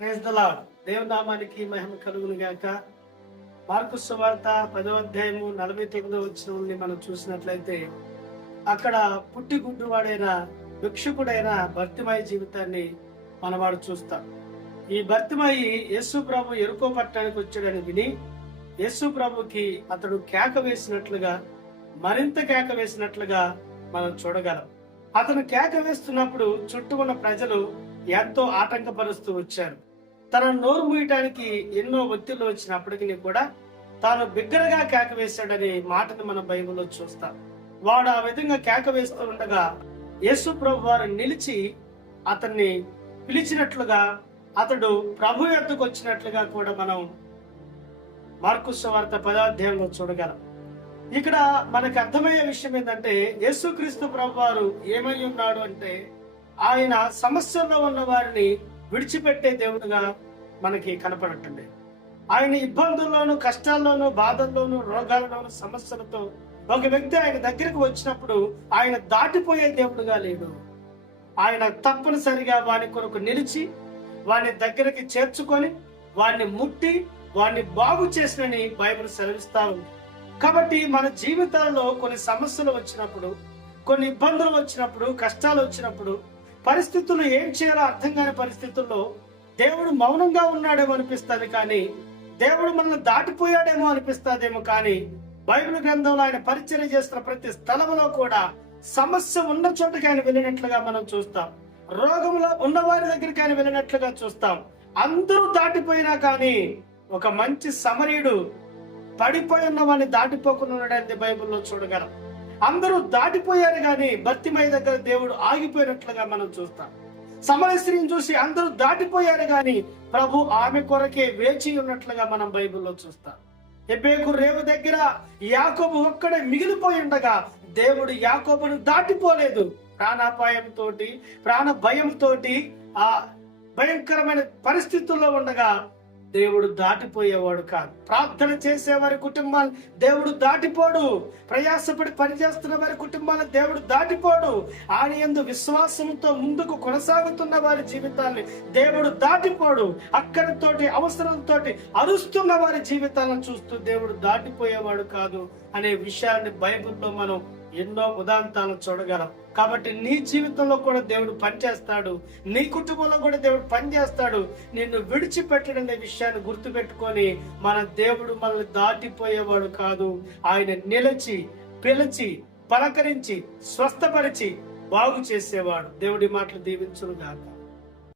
Praise the lord. దేవుని నామానికి మహిమ కలుగును గాక. మార్కు సువార్త 10వ అధ్యాయము 49వ వచనం నుండి మనం చూసినట్లయితే అక్కడ పుట్టి గుడ్డివాడైన భిక్షుకుడైన భర్తిమయి జీవితాన్ని మనవాడు చూస్తాం. ఈ భర్తిమయి యేసు ప్రభు ఎరుకో పట్టణానికి వచ్చాడని విని యేసు ప్రభుకి అతడు కేక వేసినట్లుగా, మరింత కేక వేసినట్లుగా మనం చూడగలం. అతను కేక వేస్తున్నప్పుడు చుట్టూ ఉన్న ప్రజలు ఎంతో ఆటంకపరుస్తూ వచ్చారు. తన నోరు మూయటానికి ఎన్నో ఒత్తిళ్లు వచ్చినప్పటికీ కూడా తాను బిగ్గరగా కేక వేశాడనే మాటను మనం బైబిల్లో చూస్తాం. వాడు ఆ విధంగా కేక వేస్తూ ఉండగా యేసు ప్రభు వారు నిలిచి అతన్ని పిలిచినట్లుగా, అతడు ప్రభు యొద్దకు వచ్చినట్లుగా కూడా మనం మార్కు సువార్త 10వ అధ్యాయంలో చూడగలం. ఇక్కడ మనకు అర్థమయ్యే విషయం ఏంటంటే, యేసుక్రీస్తు ప్రభు వారు ఏమై ఉన్నాడు అంటే, ఆయన సమస్యల్లో ఉన్న వారిని విడిచిపెట్టే దేవుడుగా మనకి కనపడుతుంది. ఆయన ఇబ్బందుల్లోనూ, కష్టాల్లోనూ, బాధల్లోనూ, రోగాల్లోనూ, సమస్యలతో ఒక వ్యక్తి ఆయన దగ్గరకు వచ్చినప్పుడు ఆయన దాటిపోయే దేవుడుగా లేడు. ఆయన తప్పనిసరిగా వాని కొరకు నిలిచి వాని దగ్గరికి చేర్చుకొని వాడిని ముట్టి వాడిని బాగు చేసినని బైబిల్ సెలవిస్తా ఉంది. కాబట్టి మన జీవితాల్లో కొన్ని సమస్యలు వచ్చినప్పుడు, కొన్ని ఇబ్బందులు వచ్చినప్పుడు, కష్టాలు వచ్చినప్పుడు, పరిస్థితులు ఏం చేయాలో అర్థం కాని పరిస్థితుల్లో దేవుడు మౌనంగా ఉన్నాడేమో అనిపిస్తుంది, కానీ దేవుడు మనల్ని దాటిపోయాడేమో అనిపిస్తాదేమో. కానీ బైబిల్ గ్రంథంలో ఆయన పరిచర్య చేస్తున్న ప్రతి స్థలంలో కూడా సమస్య ఉన్న చోటకి ఆయన వెళ్ళినట్లుగా మనం చూస్తాం. రోగంలో ఉన్న వారి దగ్గరికి ఆయన వెళ్ళినట్లుగా చూస్తాం. అందరూ దాటిపోయినా కానీ ఒక మంచి సమరీయుడు పడిపోయి ఉన్న వాడిని దాటిపోకుండా ఉన్నాడని బైబిల్లో చూడగలం. అందరూ దాటిపోయారు కానీ భర్తిమయి దగ్గర దేవుడు ఆగిపోయినట్లుగా మనం చూస్తాం. సమరయ స్త్రీని చూసి అందరూ దాటిపోయారు కానీ ప్రభు ఆమె కొరకే వేచి ఉన్నట్లుగా మనం బైబిల్లో చూస్తాం. ఎబ్బేకు రేవు దగ్గర యాకోబు ఒక్కడే మిగిలిపోయి ఉండగా దేవుడు యాకోబును దాటిపోలేదు. ప్రాణాపాయంతో, ప్రాణ భయంతో, ఆ భయంకరమైన పరిస్థితుల్లో ఉండగా దేవుడు దాటిపోయేవాడు కాదు. ప్రార్థన చేసేవారి కుటుంబాలు దేవుడు దాటిపోడు. ప్రయాసపడి పనిచేస్తున్న వారి కుటుంబాలను దేవుడు దాటిపోడు. ఆయన యందు విశ్వాసంతో ముందుకు కొనసాగుతున్న వారి జీవితాన్ని దేవుడు దాటిపోడు. అక్కడితోటి అవసరంతో అరుస్తున్న వారి జీవితాలను చూస్తూ దేవుడు దాటిపోయేవాడు కాదు అనే విషయాన్ని బైబిల్లో మనం ఎన్నో ఉదాంతాలను చూడగలం. కాబట్టి నీ జీవితంలో కూడా దేవుడు పనిచేస్తాడు, నీ కుటుంబంలో కూడా దేవుడు పనిచేస్తాడు. నిన్ను విడిచిపెట్టడనే విషయాన్ని గుర్తుపెట్టుకొని మన దేవుడు మనల్ని దాటిపోయేవాడు కాదు. ఆయన నిలిచి, పిలిచి, పలకరించి, స్వస్థపరిచి, బాగు చేసేవాడు. దేవుడి మాటలు దీవించును గాక.